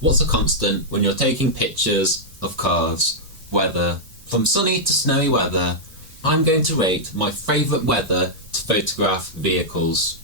What's a constant when you're taking pictures of cars? Weather. From sunny to snowy weather, I'm going to rate my favourite weather to photograph vehicles.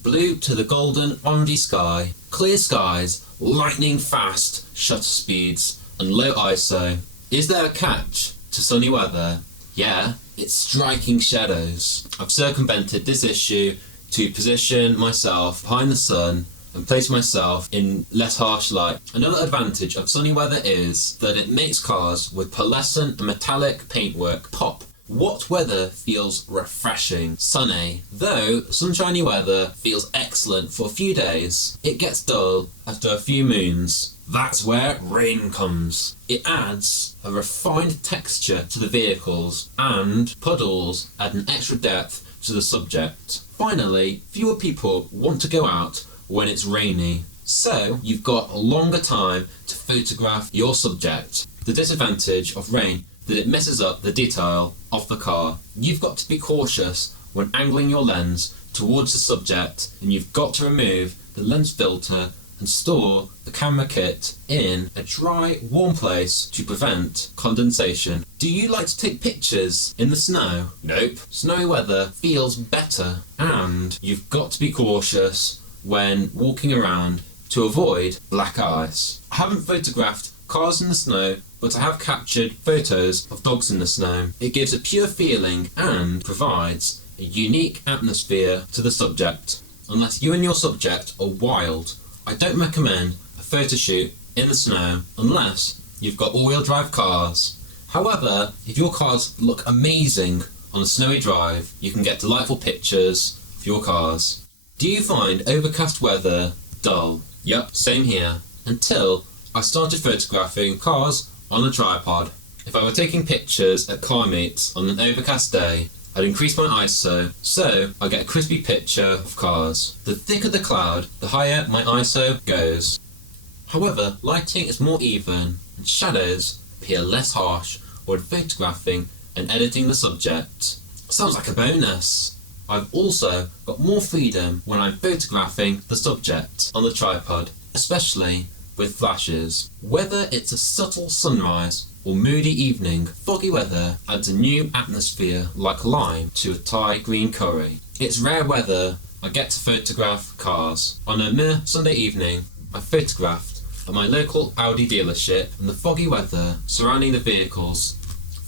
Blue to the golden orangey sky, clear skies, lightning fast shutter speeds, and low ISO. Is there a catch to sunny weather? Yeah, it's striking shadows. I've circumvented this issue to position myself behind the sun and place myself in less harsh light. Another advantage of sunny weather is that it makes cars with pearlescent and metallic paintwork pop. What weather feels refreshing? Sunny. Though sunshiny weather feels excellent for a few days, it gets dull after a few moons. That's where rain comes. It adds a refined texture to the vehicles, and puddles add an extra depth to the subject. Finally, fewer people want to go out when it's rainy, so you've got a longer time to photograph your subject. The disadvantage of rain is that it messes up the detail of the car. You've got to be cautious when angling your lens towards the subject, and you've got to remove the lens filter and store the camera kit in a dry, warm place to prevent condensation. Do you like to take pictures in the snow? Nope. Snowy weather feels better, and you've got to be cautious when walking around to avoid black ice. I haven't photographed cars in the snow, but I have captured photos of dogs in the snow. It gives a pure feeling and provides a unique atmosphere to the subject. Unless you and your subject are wild, I don't recommend a photo shoot in the snow unless you've got all-wheel drive cars. However, if your cars look amazing on a snowy drive, you can get delightful pictures of your cars. Do you find overcast weather dull? Yep, same here. Until I started photographing cars on a tripod. If I were taking pictures at car meets on an overcast day, I'd increase my ISO so I get a crispy picture of cars. The thicker the cloud, the higher my ISO goes. However, lighting is more even and shadows appear less harsh when photographing and editing the subject. Sounds like a bonus. I've also got more freedom when I'm photographing the subject on the tripod, especially with flashes. Whether it's a subtle sunrise or moody evening, foggy weather adds a new atmosphere like lime to a Thai green curry. It's rare weather I get to photograph cars. On a mere Sunday evening, I photographed at my local Audi dealership, and the foggy weather surrounding the vehicles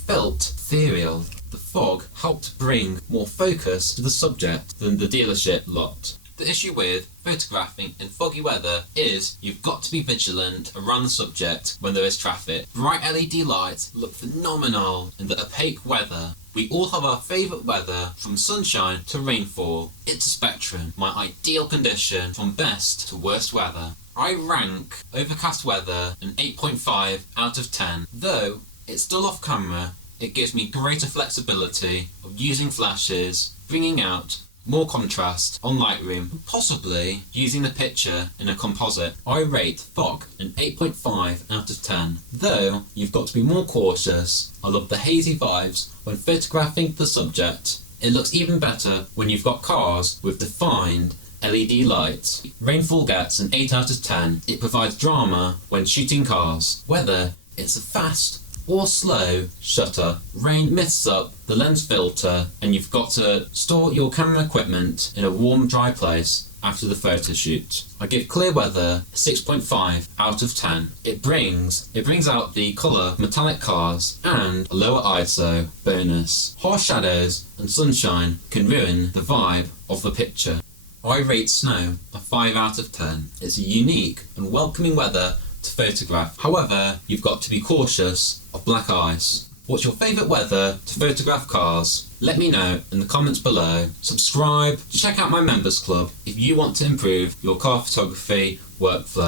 felt ethereal. The fog helped bring more focus to the subject than the dealership lot. The issue with photographing in foggy weather is you've got to be vigilant around the subject when there is traffic. Bright LED lights look phenomenal in the opaque weather. We all have our favourite weather, from sunshine to rainfall. It's a spectrum, my ideal condition from best to worst weather. I rank overcast weather an 8.5 out of 10. Though it's still off camera, it gives me greater flexibility of using flashes, bringing out more contrast on Lightroom, and possibly using the picture in a composite. I rate fog an 8.5 out of 10. Though you've got to be more cautious, I love the hazy vibes when photographing the subject. It looks even better when you've got cars with defined LED lights. Rainfall gets an 8 out of 10. It provides drama when shooting cars. Whether it's a fast or slow shutter, rain misses up the lens filter, and you've got to store your camera equipment in a warm, dry place after the photo shoot. I give clear weather a 6.5 out of 10. It brings out the colour of metallic cars and a lower ISO bonus. Harsh shadows and sunshine can ruin the vibe of the picture. I rate snow a 5 out of 10. It's a unique and welcoming weather to photograph. However, you've got to be cautious of black ice. What's your favourite weather to photograph cars? Let me know in the comments below. Subscribe, check out my members club if you want to improve your car photography workflow.